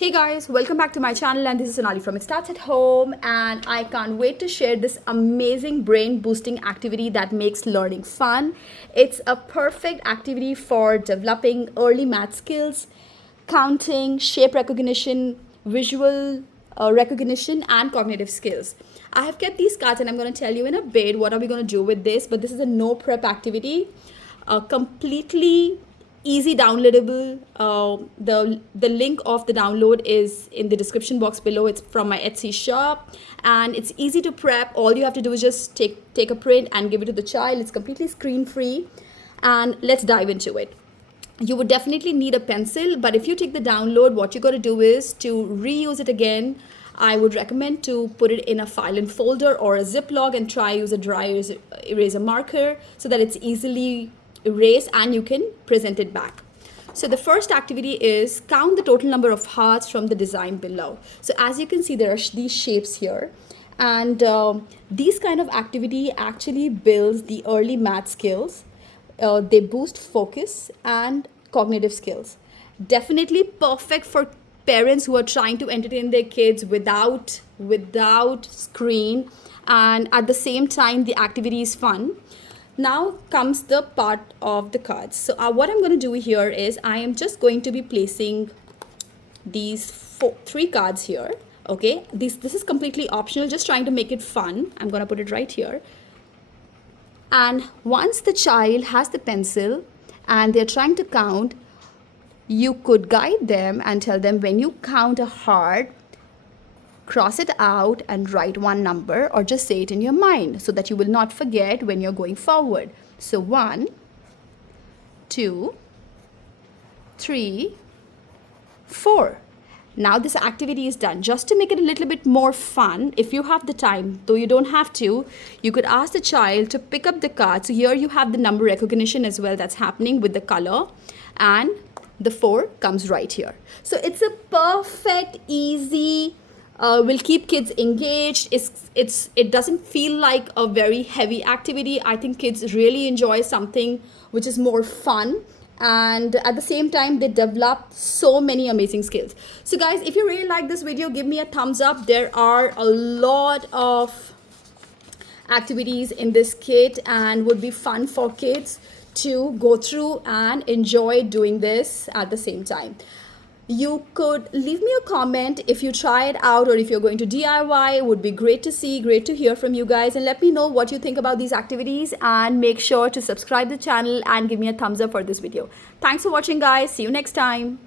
Hey guys, welcome back to my channel, and this is Sonali from It Starts at Home, and I can't wait to share this amazing brain boosting activity that makes learning fun. It's a perfect activity for developing early math skills, counting, shape recognition, visual recognition, and cognitive skills. I have kept these cards and I'm going to tell you in a bit what are we going to do with this, but this is a no prep activity, completely easy downloadable. The link of the download is in the description box below. It's from my Etsy shop and it's easy to prep. All you have to do is just take a print and give it to the child. It's completely screen free, and let's dive into it. You would definitely need a pencil, but if you take the download, what you got to do is to reuse it again. I would recommend to put it in a file and folder or a Ziploc and try use a dry eraser marker so that it's easily erase and you can present it back. So the first activity is count the total number of hearts from the design below. So as you can see, there are these shapes here, and these kind of activity actually builds the early math skills. They boost focus and cognitive skills. Definitely perfect for parents who are trying to entertain their kids without screen, and at the same time the activity is fun. Now comes the part of the cards. So what I'm going to do here is I am just going to be placing these three cards here. Okay, this is completely optional, just trying to make it fun. I'm going to put it right here. And once the child has the pencil and they're trying to count, you could guide them and tell them, when you count a heart, cross it out and write one number, or just say it in your mind so that you will not forget when you're going forward. So 1, 2, 3, 4. Now this activity is done. Just to make it a little bit more fun, if you have the time, though you don't have to, you could ask the child to pick up the card. So here you have the number recognition as well that's happening with the color, and the 4 comes right here. So it's a perfect, easy, will keep kids engaged. It doesn't feel like a very heavy activity. I think kids really enjoy something which is more fun, and at the same time they develop so many amazing skills. So guys, if you really like this video, give me a thumbs up. There are a lot of activities in this kit and would be fun for kids to go through and enjoy doing this at the same time. You could leave me a comment if you try it out or if you're going to DIY. It would be great to see, great to hear from you guys, and let me know what you think about these activities, and make sure to subscribe the channel and give me a thumbs up for this video. Thanks for watching guys. See you next time.